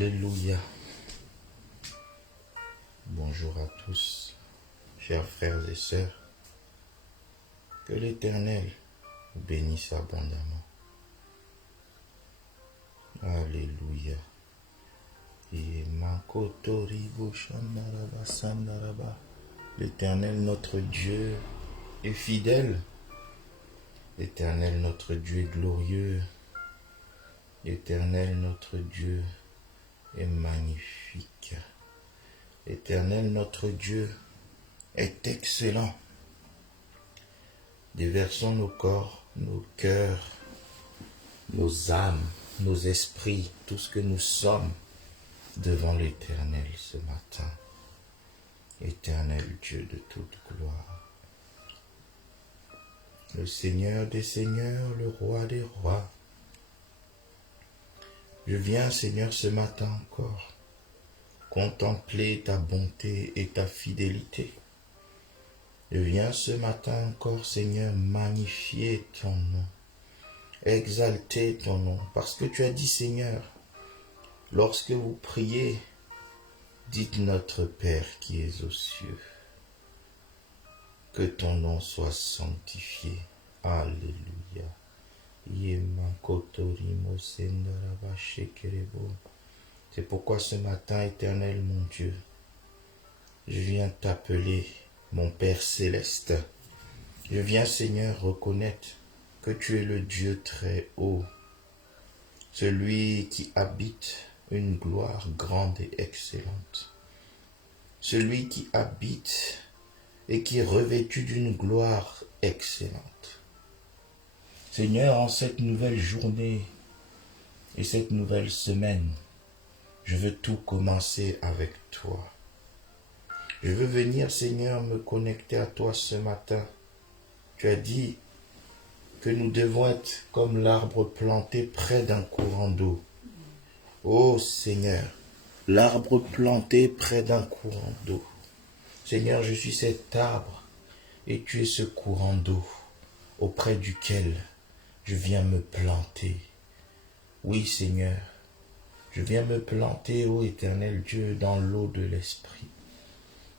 Alléluia. Bonjour à tous, chers frères et sœurs. Que l'Éternel vous bénisse abondamment. Alléluia. L'Éternel notre Dieu est fidèle. L'Éternel notre Dieu est glorieux. L'Éternel notre Dieu est magnifique. L'Éternel notre Dieu est excellent. Déversons nos corps, nos cœurs, nos âmes, nos esprits, tout ce que nous sommes devant l'Éternel ce matin. Éternel Dieu de toute gloire. Le Seigneur des seigneurs, le Roi des rois. Je viens, Seigneur, ce matin encore, contempler ta bonté et ta fidélité. Je viens ce matin encore, Seigneur, magnifier ton nom, exalter ton nom, parce que tu as dit, Seigneur, lorsque vous priez, dites notre Père qui es aux cieux, que ton nom soit sanctifié. Alléluia. C'est pourquoi ce matin, Éternel mon Dieu, je viens t'appeler mon Père céleste. Je viens, Seigneur, reconnaître que tu es le Dieu très haut, celui qui habite une gloire grande et excellente, celui qui habite et qui est revêtu d'une gloire excellente. Seigneur, en cette nouvelle journée et cette nouvelle semaine, je veux tout commencer avec toi. Je veux venir, Seigneur, me connecter à toi ce matin. Tu as dit que nous devons être comme l'arbre planté près d'un courant d'eau. Oh Seigneur, l'arbre planté près d'un courant d'eau. Seigneur, je suis cet arbre et tu es ce courant d'eau auprès duquel je viens me planter. Oui, Seigneur, je viens me planter, ô Éternel Dieu, dans l'eau de l'Esprit.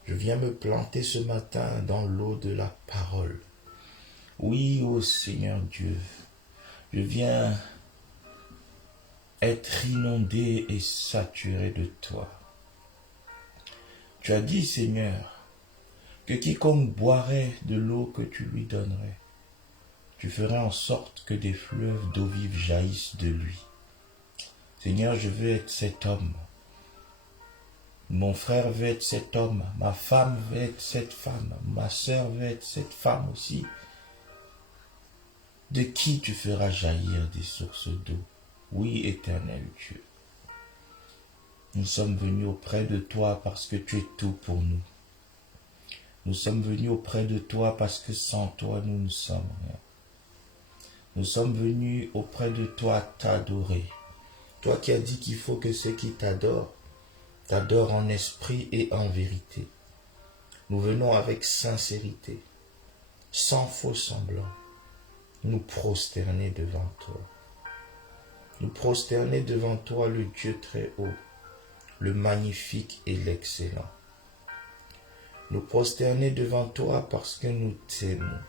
Je viens me planter ce matin dans l'eau de la parole. Oui, ô Seigneur Dieu, je viens être inondé et saturé de toi. Tu as dit, Seigneur, que quiconque boirait de l'eau que tu lui donnerais, tu ferais en sorte que des fleuves d'eau vive jaillissent de lui. Seigneur, je veux être cet homme. Mon frère veut être cet homme. Ma femme veut être cette femme. Ma sœur veut être cette femme aussi. De qui tu feras jaillir des sources d'eau? Oui, Éternel Dieu. Nous sommes venus auprès de toi parce que tu es tout pour nous. Nous sommes venus auprès de toi parce que sans toi, nous ne sommes rien. Nous sommes venus auprès de toi t'adorer. Toi qui as dit qu'il faut que ceux qui t'adorent en esprit et en vérité. Nous venons avec sincérité, sans faux semblant, nous prosterner devant toi. Nous prosterner devant toi, le Dieu très haut, le magnifique et l'excellent. Nous prosterner devant toi parce que nous t'aimons.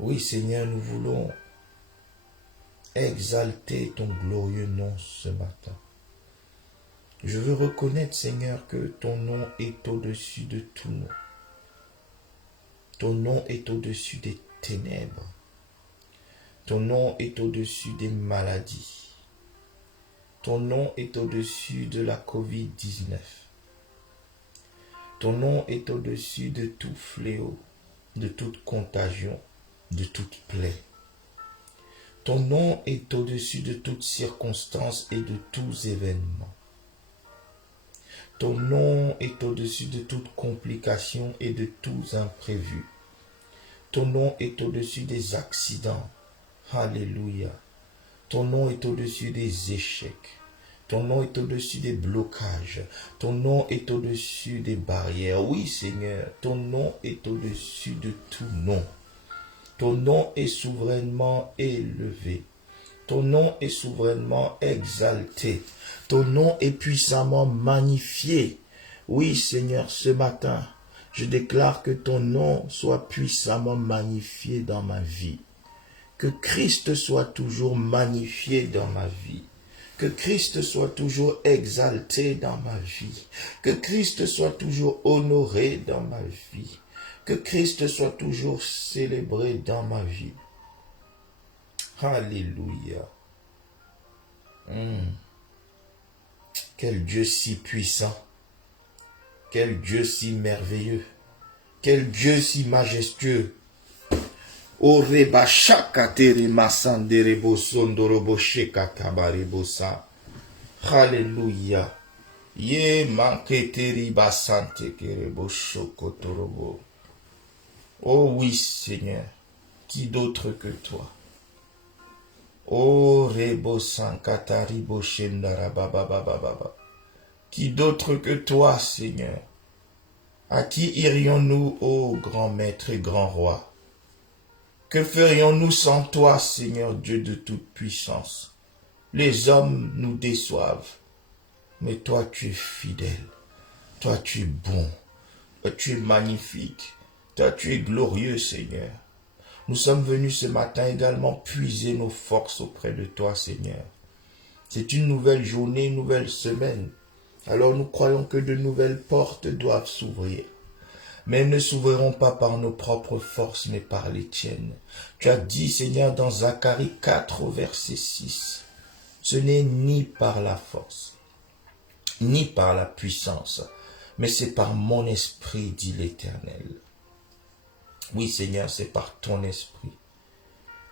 Oui, Seigneur, nous voulons exalter ton glorieux nom ce matin. Je veux reconnaître, Seigneur, que ton nom est au-dessus de tout nom. Ton nom est au-dessus des ténèbres. Ton nom est au-dessus des maladies. Ton nom est au-dessus de la COVID-19. Ton nom est au-dessus de tout fléau, de toute contagion, de toute plaie. Ton nom est au-dessus de toutes circonstances et de tous événements. Ton nom est au-dessus de toute complication et de tous imprévus. Ton nom est au-dessus des accidents. Alléluia. Ton nom est au-dessus des échecs. Ton nom est au-dessus des blocages. Ton nom est au-dessus des barrières. Oui, Seigneur, ton nom est au-dessus de tout nom. Ton nom est souverainement élevé. Ton nom est souverainement exalté. Ton nom est puissamment magnifié. Oui, Seigneur, ce matin, je déclare que ton nom soit puissamment magnifié dans ma vie. Que Christ soit toujours magnifié dans ma vie. Que Christ soit toujours exalté dans ma vie. Que Christ soit toujours honoré dans ma vie. Que Christ soit toujours célébré dans ma vie. Alléluia. Quel Dieu si puissant. Quel Dieu si merveilleux. Quel Dieu si majestueux. Oreba shakatere masanderebo sondorobo shekatabarebosa. Alléluia. Ye manketeri basante kerebo shokotorobo. Oh oui, Seigneur, qui d'autre que toi? Oh rebo sankataribo shendarabababababa. Qui d'autre que toi, Seigneur? À qui irions-nous, ô grand maître et grand roi? Que ferions-nous sans toi, Seigneur Dieu de toute puissance? Les hommes nous déçoivent, mais toi tu es fidèle, toi tu es bon, toi tu es magnifique, toi tu es glorieux, Seigneur. Nous sommes venus ce matin également puiser nos forces auprès de toi, Seigneur. C'est une nouvelle journée, une nouvelle semaine. Alors nous croyons que de nouvelles portes doivent s'ouvrir. Mais elles ne s'ouvriront pas par nos propres forces, mais par les tiennes. Tu as dit, Seigneur, dans Zacharie 4, verset 6, ce n'est ni par la force, ni par la puissance, mais c'est par mon esprit, dit l'Éternel. Oui, Seigneur, c'est par ton esprit.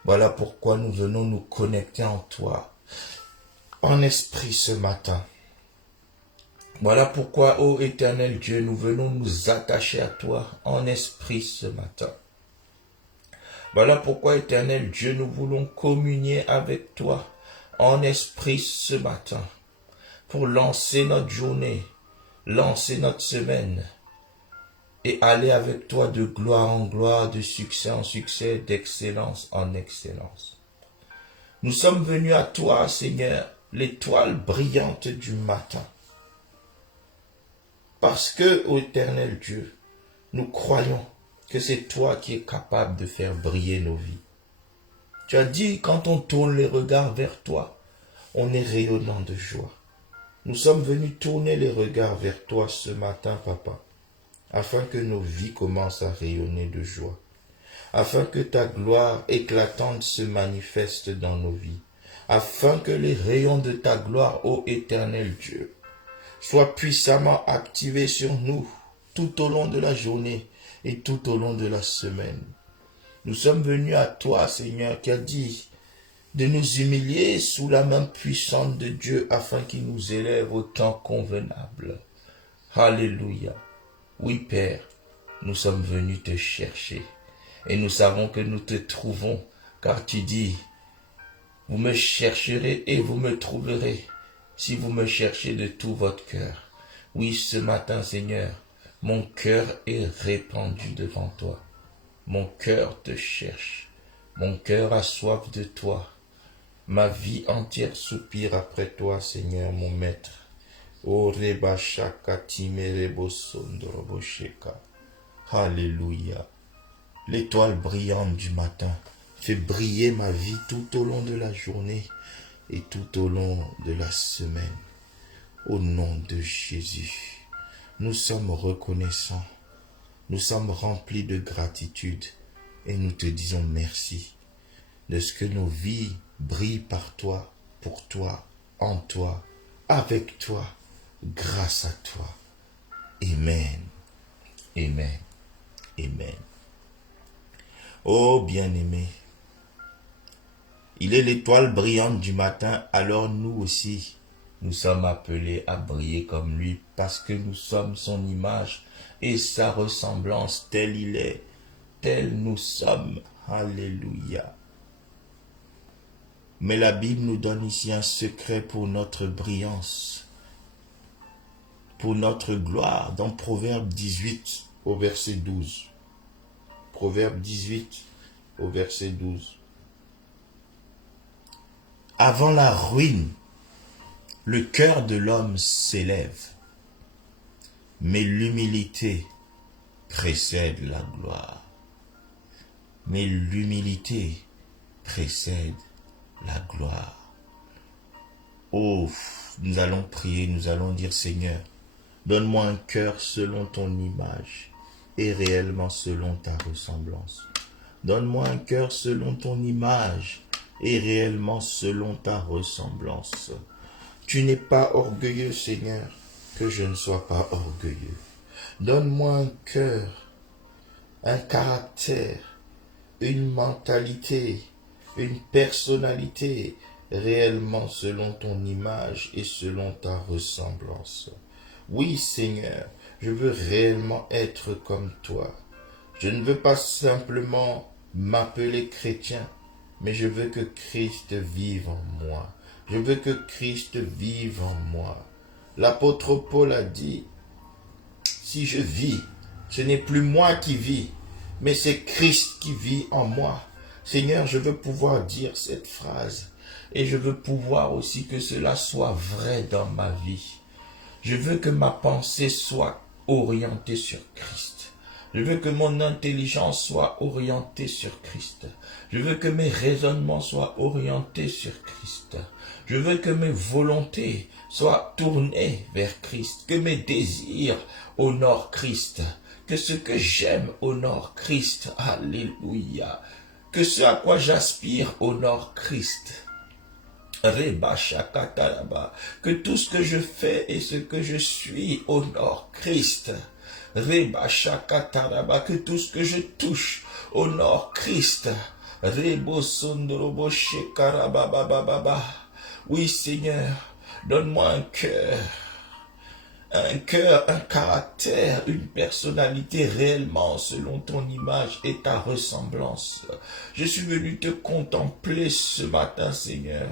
Voilà pourquoi nous venons nous connecter en toi, en esprit ce matin. Voilà pourquoi, ô Éternel Dieu, nous venons nous attacher à toi en esprit ce matin. Voilà pourquoi, Éternel Dieu, nous voulons communier avec toi en esprit ce matin pour lancer notre journée, lancer notre semaine et aller avec toi de gloire en gloire, de succès en succès, d'excellence en excellence. Nous sommes venus à toi, Seigneur, l'étoile brillante du matin. Parce que, ô Éternel Dieu, nous croyons que c'est toi qui es capable de faire briller nos vies. Tu as dit, quand on tourne les regards vers toi, on est rayonnant de joie. Nous sommes venus tourner les regards vers toi ce matin, Papa, afin que nos vies commencent à rayonner de joie, afin que ta gloire éclatante se manifeste dans nos vies, afin que les rayons de ta gloire, ô Éternel Dieu, soient puissamment activés sur nous tout au long de la journée et tout au long de la semaine. Nous sommes venus à toi, Seigneur, qui a dit de nous humilier sous la main puissante de Dieu afin qu'il nous élève au temps convenable. Alléluia. Oui, Père, nous sommes venus te chercher et nous savons que nous te trouvons car tu dis, vous me chercherez et vous me trouverez si vous me cherchez de tout votre cœur. Oui, ce matin, Seigneur, mon cœur est répandu devant toi. Mon cœur te cherche. Mon cœur a soif de toi. Ma vie entière soupire après toi, Seigneur, mon Maître. O reba shaka timerebo sondrobo sheka. Alléluia. L'étoile brillante du matin fait briller ma vie tout au long de la journée et tout au long de la semaine. Au nom de Jésus, nous sommes reconnaissants, nous sommes remplis de gratitude et nous te disons merci de ce que nos vies brillent par toi, pour toi, en toi, avec toi, grâce à toi. Amen, amen, amen. Oh bien-aimé, il est l'étoile brillante du matin, alors nous aussi, nous sommes appelés à briller comme lui parce que nous sommes son image et sa ressemblance, tel il est, tel nous sommes. Alléluia. Mais la Bible nous donne ici un secret pour notre brillance, pour notre gloire, dans Proverbe 18 au verset 12. Proverbe 18 au verset 12. Avant la ruine, le cœur de l'homme s'élève, mais l'humilité précède la gloire. Mais l'humilité précède la gloire. Oh, nous allons prier, nous allons dire, Seigneur, donne-moi un cœur selon ton image et réellement selon ta ressemblance. Donne-moi un cœur selon ton image et réellement selon ta ressemblance. Tu n'es pas orgueilleux, Seigneur, que je ne sois pas orgueilleux. Donne-moi un cœur, un caractère, une mentalité, une personnalité réellement selon ton image et selon ta ressemblance. Oui, Seigneur, je veux réellement être comme toi. Je ne veux pas simplement m'appeler chrétien, mais je veux que Christ vive en moi. Je veux que Christ vive en moi. L'apôtre Paul a dit, si je vis, ce n'est plus moi qui vis, mais c'est Christ qui vit en moi. Seigneur, je veux pouvoir dire cette phrase et je veux pouvoir aussi que cela soit vrai dans ma vie. Je veux que ma pensée soit orientée sur Christ. Je veux que mon intelligence soit orientée sur Christ. Je veux que mes raisonnements soient orientés sur Christ. Je veux que mes volontés soient tournées vers Christ. Que mes désirs honorent Christ. Que ce que j'aime honore Christ. Alléluia. Que ce à quoi j'aspire honore Christ. Que tout ce que je fais et ce que je suis honore Christ. Que tout ce que je touche honore Christ. Oui, Seigneur, donne-moi un cœur, un caractère, une personnalité réellement selon ton image et ta ressemblance. Je suis venu te contempler ce matin, Seigneur,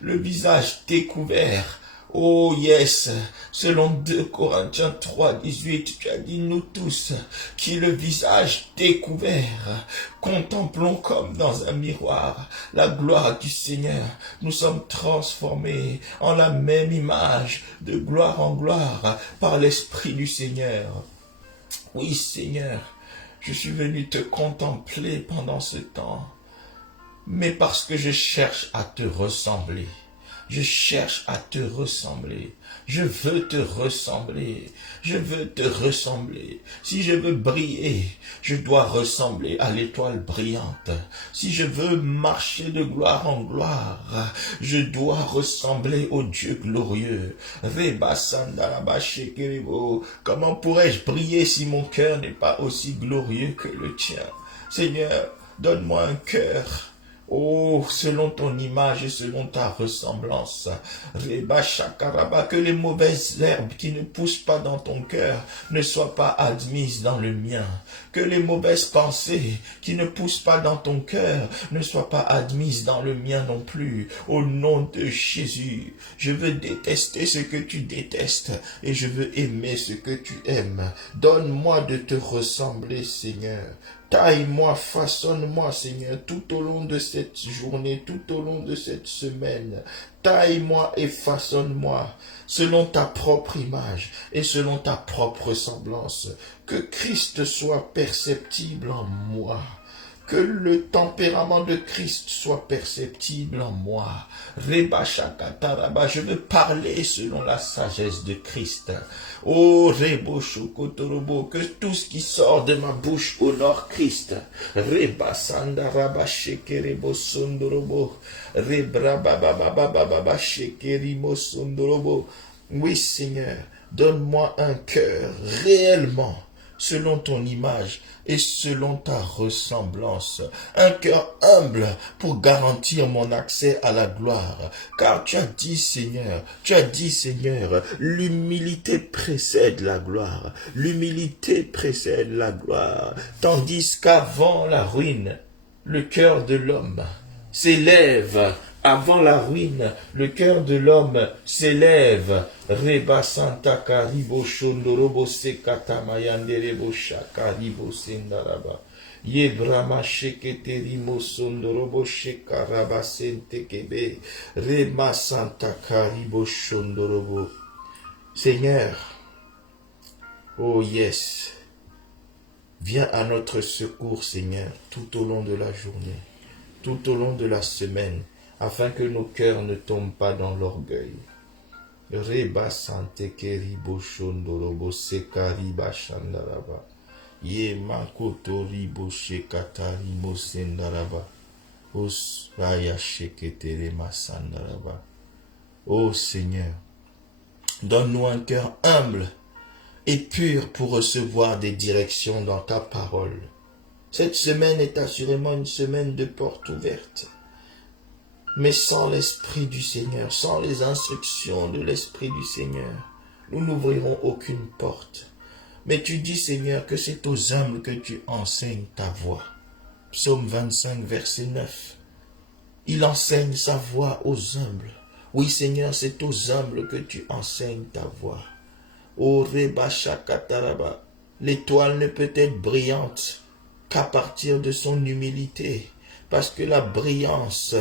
le visage découvert. Oh yes, selon 2 Corinthiens 3, 18, tu as dit nous tous, qui le visage découvert, contemplons comme dans un miroir la gloire du Seigneur. Nous sommes transformés en la même image, de gloire en gloire, par l'Esprit du Seigneur. Oui Seigneur, je suis venu te contempler pendant ce temps, mais parce que je cherche à te ressembler. Je cherche à te ressembler. Je veux te ressembler. Je veux te ressembler. Si je veux briller, je dois ressembler à l'étoile brillante. Si je veux marcher de gloire en gloire, je dois ressembler au Dieu glorieux. Comment pourrais-je briller si mon cœur n'est pas aussi glorieux que le tien? Seigneur, donne-moi un cœur. Oh, selon ton image et selon ta ressemblance. Que les mauvaises herbes qui ne poussent pas dans ton cœur ne soient pas admises dans le mien. Que les mauvaises pensées qui ne poussent pas dans ton cœur ne soient pas admises dans le mien non plus. Au nom de Jésus, je veux détester ce que tu détestes et je veux aimer ce que tu aimes. Donne-moi de te ressembler, Seigneur. Taille-moi, façonne-moi, Seigneur, tout au long de cette journée, tout au long de cette semaine. Taille-moi et façonne-moi selon ta propre image et selon ta propre ressemblance. Que Christ soit perceptible en moi. Que le tempérament de Christ soit perceptible en moi. Je veux parler selon la sagesse de Christ. Oh, que tout ce qui sort de ma bouche honore Christ. Oui, Seigneur, donne-moi un cœur réellement selon ton image et selon ta ressemblance. Un cœur humble pour garantir mon accès à la gloire. Car tu as dit, Seigneur, l'humilité précède la gloire. L'humilité précède la gloire. Tandis qu'avant la ruine, le cœur de l'homme s'élève. Avant la ruine, le cœur de l'homme s'élève. Reba Santa Karibo Shondorobo Sekata Mayanderebo Shakaribo Sendaraba. Yebrama sheketeri mosondorobo shekarabasente kebe. Rema santa karibo shondorobo. Seigneur, oh yes, viens à notre secours, Seigneur, tout au long de la journée, tout au long de la semaine, afin que nos cœurs ne tombent pas dans l'orgueil. Reba sante keribo shondorobo sekariba shandaraba. Ye makoto ribo shekatari mosendaraba. Os raya sheketere masandaraba. Oh Seigneur, donne-nous un cœur humble et pur pour recevoir des directions dans ta parole. Cette semaine est assurément une semaine de portes ouvertes. Mais sans l'Esprit du Seigneur, sans les instructions de l'Esprit du Seigneur, nous n'ouvrirons aucune porte. Mais tu dis, Seigneur, que c'est aux humbles que tu enseignes ta voix. Psaume 25, verset 9. Il enseigne sa voix aux humbles. Oui, Seigneur, c'est aux humbles que tu enseignes ta voix. O Reba Shakataraba, l'étoile ne peut être brillante qu'à partir de son humilité, parce que la brillance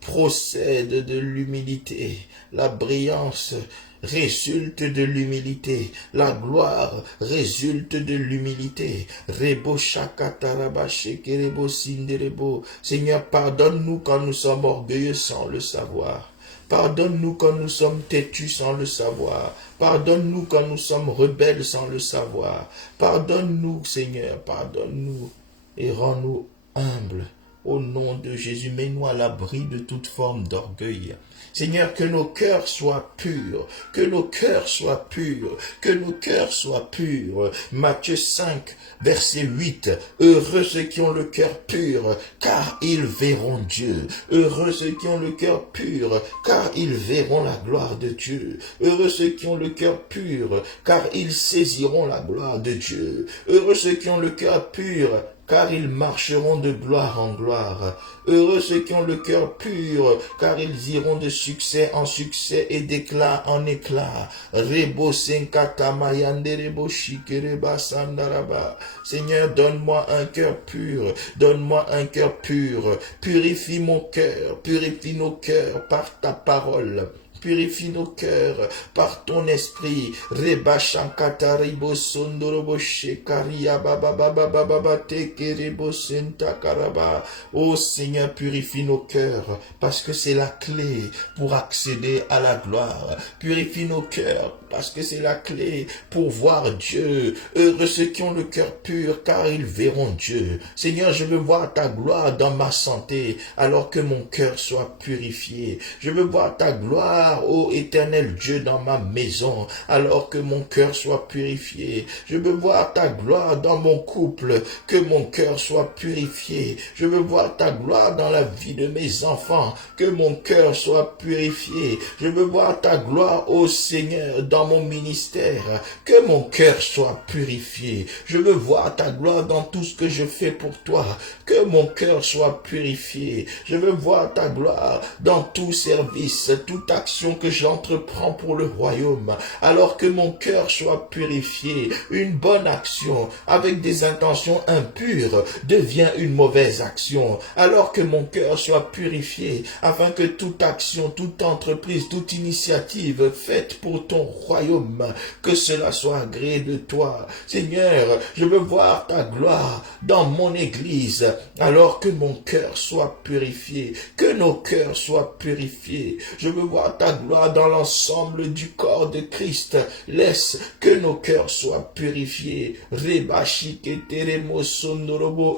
procède de l'humilité. La brillance résulte de l'humilité. La gloire résulte de l'humilité. Rebo Shakataraba Shekerebo Sinderebo. Seigneur, pardonne-nous quand nous sommes orgueilleux sans le savoir. Pardonne-nous quand nous sommes têtus sans le savoir. Pardonne-nous quand nous sommes rebelles sans le savoir. Pardonne-nous, Seigneur, pardonne-nous et rends-nous humbles. Au nom de Jésus, mets-nous à l'abri de toute forme d'orgueil. Seigneur, que nos cœurs soient purs, que nos cœurs soient purs, que nos cœurs soient purs. Matthieu 5, verset 8. Heureux ceux qui ont le cœur pur, car ils verront Dieu. Heureux ceux qui ont le cœur pur, car ils verront la gloire de Dieu. Heureux ceux qui ont le cœur pur, car ils saisiront la gloire de Dieu. Heureux ceux qui ont le cœur pur, car ils marcheront de gloire en gloire. Heureux ceux qui ont le cœur pur, car ils iront de succès en succès et d'éclat en éclat. Rebo senkata mayande rebo shikereba sandaraba. Seigneur, donne-moi un cœur pur, donne-moi un cœur pur. Purifie mon cœur, purifie nos cœurs par ta parole. Purifie nos cœurs par ton esprit. Reba shankata ribo sondorobo shekaria baba baba baba teke ribo senta karaba. Oh Seigneur, purifie nos cœurs parce que c'est la clé pour accéder à la gloire. Purifie nos cœurs parce que c'est la clé pour voir Dieu. Heureux ceux qui ont le cœur pur car ils verront Dieu. Seigneur, je veux voir ta gloire dans ma santé alors que mon cœur soit purifié. Je veux voir ta gloire, ô éternel Dieu, dans ma maison, alors que mon cœur soit purifié. Je veux voir ta gloire dans mon couple, que mon cœur soit purifié. Je veux voir ta gloire dans la vie de mes enfants, que mon cœur soit purifié. Je veux voir ta gloire, ô Seigneur, dans mon ministère, que mon cœur soit purifié. Je veux voir ta gloire dans tout ce que je fais pour toi, que mon cœur soit purifié. Je veux voir ta gloire dans tout service, toute action que j'entreprends pour le royaume, alors que mon cœur soit purifié. Une bonne action avec des intentions impures devient une mauvaise action, alors que mon cœur soit purifié, afin que toute action, toute entreprise, toute initiative faite pour ton royaume, que cela soit agréé de toi. Seigneur, je veux voir ta gloire dans mon église, alors que mon cœur soit purifié, que nos cœurs soient purifiés. Je veux voir ta gloire dans l'ensemble du corps de Christ. Laisse que nos cœurs soient purifiés.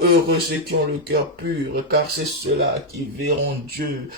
Heureux ceux qui ont le cœur pur, car c'est ceux-là qui verront Dieu.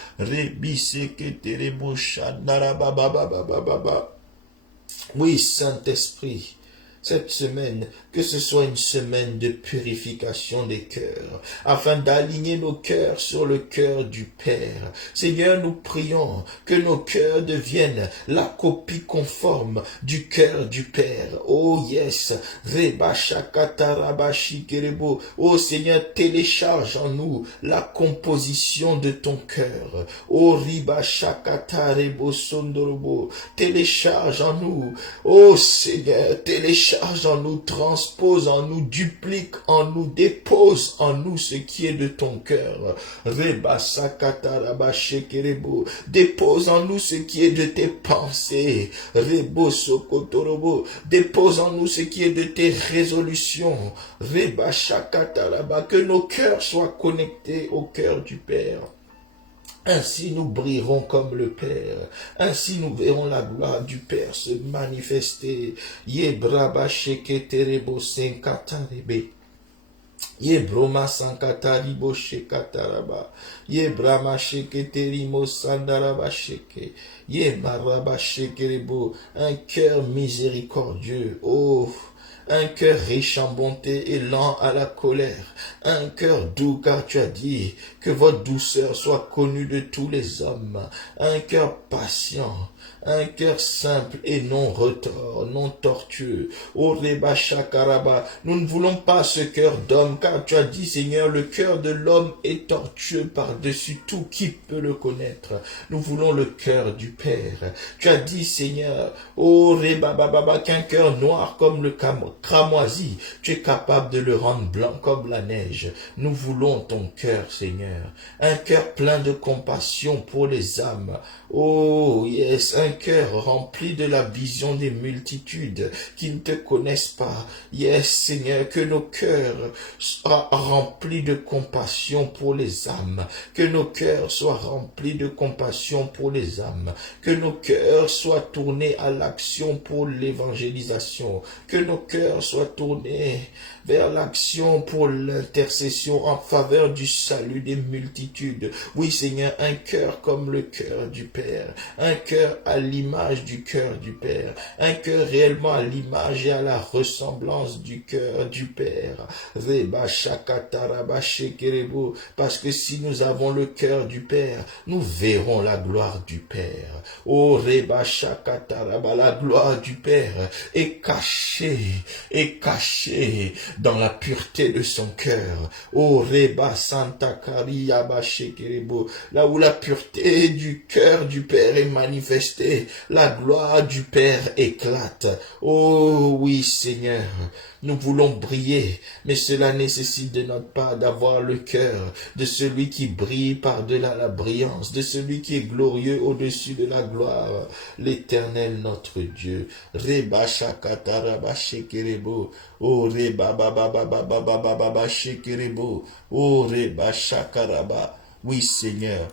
Oui, Saint-Esprit, cette semaine, que ce soit une semaine de purification des cœurs, afin d'aligner nos cœurs sur le cœur du Père. Seigneur, nous prions que nos cœurs deviennent la copie conforme du cœur du Père. Oh yes, Reba Shakata Rabashi Kerebo. Oh Seigneur, télécharge en nous la composition de ton cœur. Oh Riba Shakata Rebo Sondorobo, télécharge en nous. Oh Seigneur, télécharge télécharge en nous, transpose en nous, duplique en nous, dépose en nous ce qui est de ton cœur. Reba sakataraba shekerebo. Dépose en nous ce qui est de tes pensées. Rebo sokotorobo. Dépose en nous ce qui est de tes résolutions. Reba shakataraba. Que nos cœurs soient connectés au cœur du Père. Ainsi nous brillerons comme le Père. Ainsi nous verrons la gloire du Père se manifester. Ye braba sheketerebo senkatarebe. Ye broma sankataribo shekataraba. Ye brama sheketerimo sandaraba sheke. Ye maraba shekerebo. Un cœur miséricordieux. Oh! Un cœur riche en bonté et lent à la colère. Un cœur doux car tu as dit que votre douceur soit connue de tous les hommes. Un cœur patient. Un cœur simple et non retors, non tortueux. Oh Reba Shakaraba, nous ne voulons pas ce cœur d'homme, car tu as dit, Seigneur, le cœur de l'homme est tortueux par-dessus tout. Qui peut le connaître? Nous voulons le cœur du Père. Tu as dit, Seigneur, oh Reba Baba, qu'un cœur noir comme le cramoisi, tu es capable de le rendre blanc comme la neige. Nous voulons ton cœur, Seigneur. Un cœur plein de compassion pour les âmes. Oh, yes, un cœur rempli de la vision des multitudes qui ne te connaissent pas. Yes, Seigneur, que nos cœurs soient remplis de compassion pour les âmes. Que nos cœurs soient remplis de compassion pour les âmes. Que nos cœurs soient tournés à l'action pour l'évangélisation. Que nos cœurs soient tournés vers l'action pour l'intercession en faveur du salut des multitudes. Oui, Seigneur, un cœur comme le cœur du Père, un cœur à l'image du cœur du Père, un cœur réellement à l'image et à la ressemblance du cœur du Père. Reba shakataraba shekerebo. Parce que si nous avons le cœur du Père, nous verrons la gloire du Père. Oh, Reba shakataraba, la gloire du Père est cachée dans la pureté de son cœur. Oh, Reba Santa Kariyaba Shekerebo, là où la pureté du cœur du Père est manifestée, la gloire du Père éclate. Oh oui, Seigneur, nous voulons briller, mais cela nécessite de notre part d'avoir le cœur de celui qui brille par-delà la brillance, de celui qui est glorieux au-dessus de la gloire, l'Éternel notre Dieu. Reba Shakataraba Shekerebo. Oh Reba Baba Baba Baba Baba Shekerebo. Oh Reba Shakaraba. Oui, Seigneur,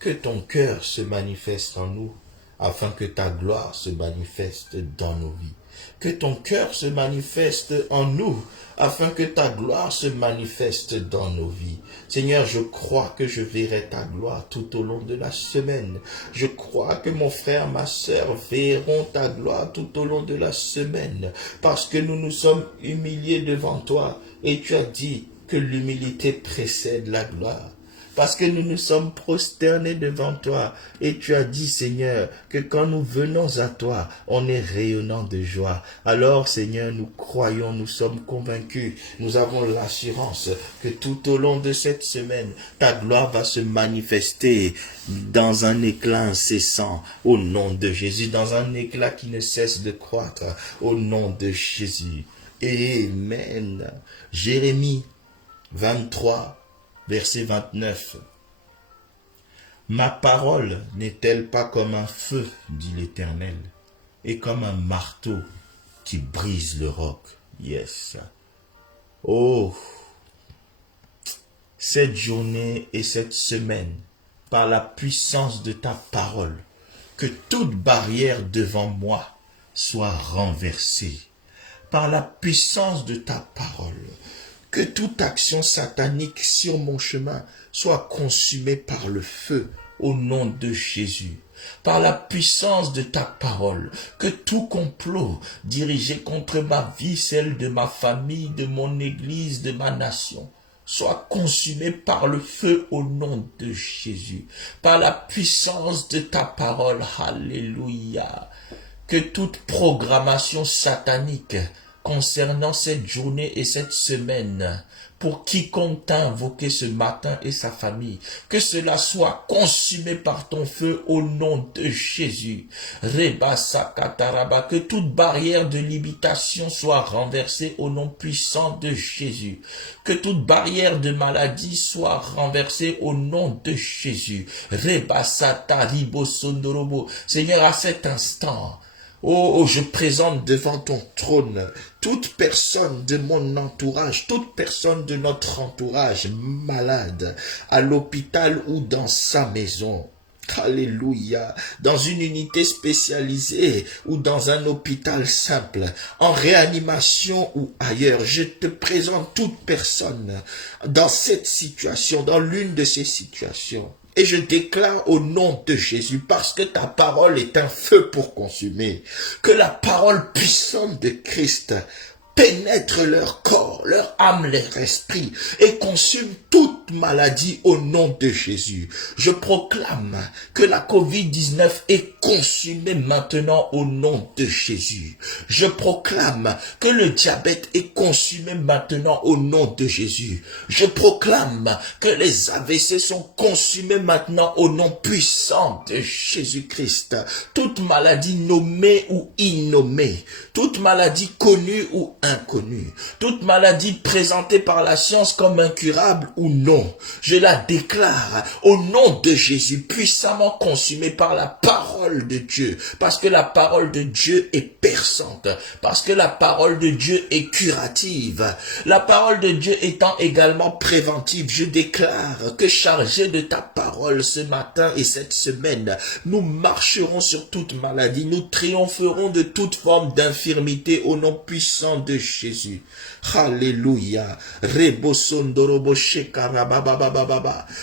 que ton cœur se manifeste en nous, afin que ta gloire se manifeste dans nos vies. Que ton cœur se manifeste en nous, afin que ta gloire se manifeste dans nos vies. Seigneur, je crois que je verrai ta gloire tout au long de la semaine. Je crois que mon frère, ma sœur verront ta gloire tout au long de la semaine, parce que nous nous sommes humiliés devant toi, et tu as dit que l'humilité précède la gloire. Parce que nous nous sommes prosternés devant toi. Et tu as dit, Seigneur, que quand nous venons à toi, on est rayonnant de joie. Alors, Seigneur, nous croyons, nous sommes convaincus, nous avons l'assurance que tout au long de cette semaine, ta gloire va se manifester dans un éclat incessant au nom de Jésus, dans un éclat qui ne cesse de croître au nom de Jésus. Amen. Jérémie 23. Verset 29. Ma parole n'est-elle pas comme un feu, dit l'Éternel, et comme un marteau qui brise le roc? Yes. Oh, cette journée et cette semaine, par la puissance de ta parole, que toute barrière devant moi soit renversée. Par la puissance de ta parole, que toute action satanique sur mon chemin soit consumée par le feu au nom de Jésus. Par la puissance de ta parole, que tout complot dirigé contre ma vie, celle de ma famille, de mon église, de ma nation, soit consumé par le feu au nom de Jésus. Par la puissance de ta parole, alléluia. Que toute programmation satanique concernant cette journée et cette semaine, pour quiconque t'a invoqué ce matin et sa famille. Que cela soit consumé par ton feu au nom de Jésus. Reba Sakataraba, que toute barrière de limitation soit renversée au nom puissant de Jésus. Que toute barrière de maladie soit renversée au nom de Jésus. Reba Sataribo Sondorobo. Seigneur, à cet instant, oh, je présente devant ton trône toute personne de mon entourage, toute personne de notre entourage malade, à l'hôpital ou dans sa maison. Alléluia, dans une unité spécialisée ou dans un hôpital simple, en réanimation ou ailleurs. Je te présente toute personne dans cette situation, dans l'une de ces situations. Et je déclare au nom de Jésus, parce que ta parole est un feu pour consumer, que la parole puissante de Christ pénètre leur corps, leur âme, leur esprit et consume toute maladie au nom de Jésus. Je proclame que la COVID-19 est consumée maintenant au nom de Jésus. Je proclame que le diabète est consumé maintenant au nom de Jésus. Je proclame que les AVC sont consumés maintenant au nom puissant de Jésus-Christ. Toute maladie nommée ou innommée, toute maladie connue ou inconnue, toute maladie présentée par la science comme incurable ou non, je la déclare au nom de Jésus, puissamment consumée par la parole de Dieu, parce que la parole de Dieu est perçante, parce que la parole de Dieu est curative, la parole de Dieu étant également préventive. Je déclare que chargé de ta parole ce matin et cette semaine, nous marcherons sur toute maladie, nous triompherons de toute forme d'infirmité au nom puissant de Jésus. Alléluia.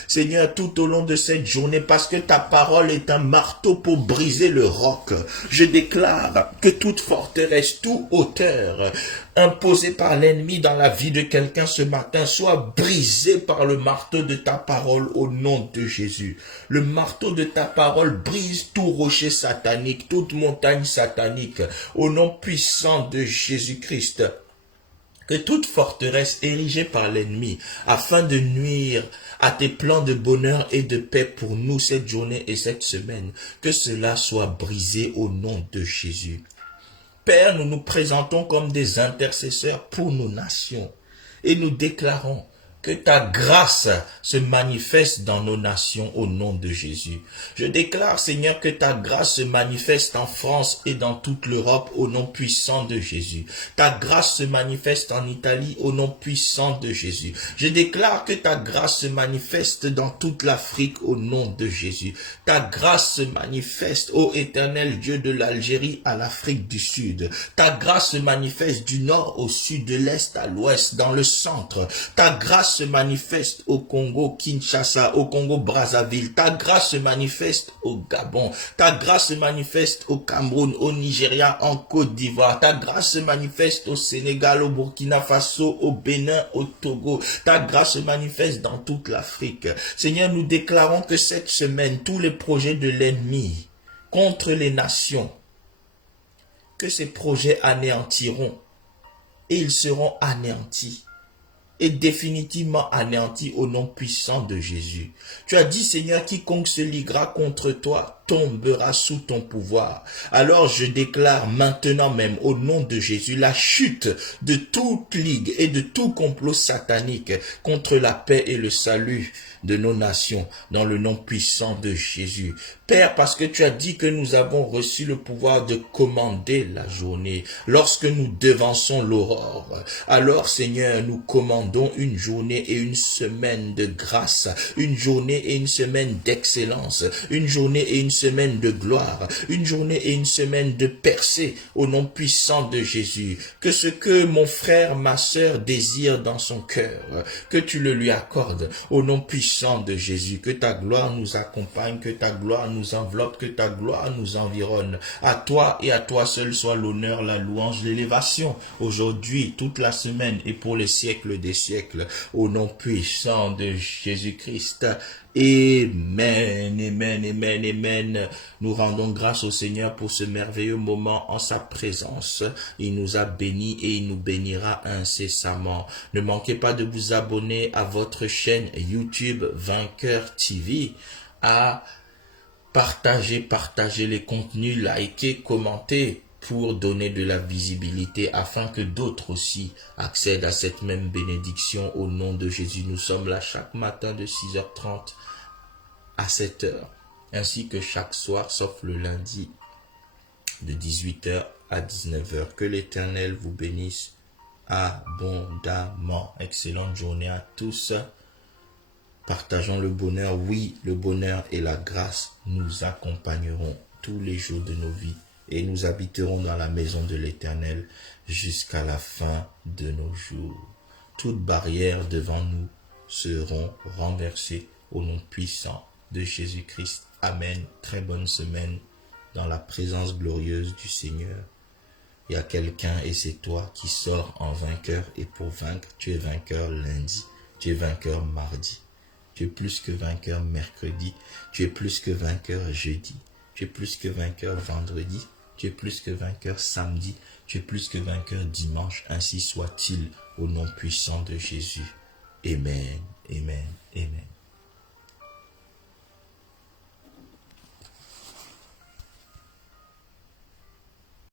Seigneur, tout au long de cette journée, parce que ta parole est un marteau pour briser le roc, je déclare que toute forteresse, toute hauteur imposée par l'ennemi dans la vie de quelqu'un ce matin soit brisée par le marteau de ta parole au nom de Jésus. Le marteau de ta parole brise tout rocher satanique, toute montagne satanique au nom puissant de Jésus-Christ. Que toute forteresse érigée par l'ennemi afin de nuire à tes plans de bonheur et de paix pour nous cette journée et cette semaine, que cela soit brisé au nom de Jésus. Père, nous nous présentons comme des intercesseurs pour nos nations et nous déclarons que ta grâce se manifeste dans nos nations au nom de Jésus. Je déclare, Seigneur, que ta grâce se manifeste en France et dans toute l'Europe au nom puissant de Jésus. Ta grâce se manifeste en Italie au nom puissant de Jésus. Je déclare que ta grâce se manifeste dans toute l'Afrique au nom de Jésus. Ta grâce se manifeste, ô Éternel Dieu, de l'Algérie à l'Afrique du Sud. Ta grâce se manifeste du nord au sud, de l'est à l'ouest, dans le centre. Ta grâce se manifeste au Congo Kinshasa, au Congo Brazzaville. Ta grâce se manifeste au Gabon. Ta grâce se manifeste au Cameroun, au Nigeria, en Côte d'Ivoire. Ta grâce se manifeste au Sénégal, au Burkina Faso, au Bénin, au Togo. Ta grâce se manifeste dans toute l'Afrique. Seigneur, nous déclarons que cette semaine, tous les projets de l'ennemi contre les nations, que ces projets anéantiront et ils seront anéantis. Et définitivement anéanti au nom puissant de Jésus. Tu as dit, Seigneur, quiconque se liguera contre toi tombera sous ton pouvoir. Alors je déclare maintenant même au nom de Jésus la chute de toute ligue et de tout complot satanique contre la paix et le salut de nos nations dans le nom puissant de Jésus. Père, parce que tu as dit que nous avons reçu le pouvoir de commander la journée lorsque nous devançons l'aurore. Alors Seigneur, nous commandons une journée et une semaine de grâce, une journée et une semaine d'excellence, une journée et une semaine de gloire, une journée et une semaine de percée au nom puissant de Jésus. Que ce que mon frère, ma sœur désire dans son cœur, que tu le lui accordes au nom puissant de Jésus. Que ta gloire nous accompagne, que ta gloire nous enveloppe, que ta gloire nous environne. À toi et à toi seul soit l'honneur, la louange, l'élévation aujourd'hui, toute la semaine et pour les siècles des siècles, au nom puissant de Jésus-Christ. Amen, amen, amen, amen. Nous rendons grâce au Seigneur pour ce merveilleux moment en sa présence. Il nous a bénis et il nous bénira incessamment. Ne manquez pas de vous abonner à votre chaîne YouTube Vainqueur TV, à partager les contenus, liker, commenter pour donner de la visibilité afin que d'autres aussi accèdent à cette même bénédiction au nom de Jésus. Nous sommes là chaque matin de 6h30 à 7h, ainsi que chaque soir, sauf le lundi, de 18h à 19h. Que l'Éternel vous bénisse abondamment. Excellente journée à tous. Partageons le bonheur. Oui, le bonheur et la grâce nous accompagneront tous les jours de nos vies et nous habiterons dans la maison de l'Éternel jusqu'à la fin de nos jours. Toutes barrières devant nous seront renversées au nom puissant de Jésus-Christ. Amen. Très bonne semaine dans la présence glorieuse du Seigneur. Il y a quelqu'un et c'est toi qui sors en vainqueur, et pour vaincre, tu es vainqueur lundi, tu es vainqueur mardi, tu es plus que vainqueur mercredi, tu es plus que vainqueur jeudi, tu es plus que vainqueur vendredi, tu es plus que vainqueur samedi, tu es plus que vainqueur dimanche, ainsi soit-il au nom puissant de Jésus. Amen, amen, amen.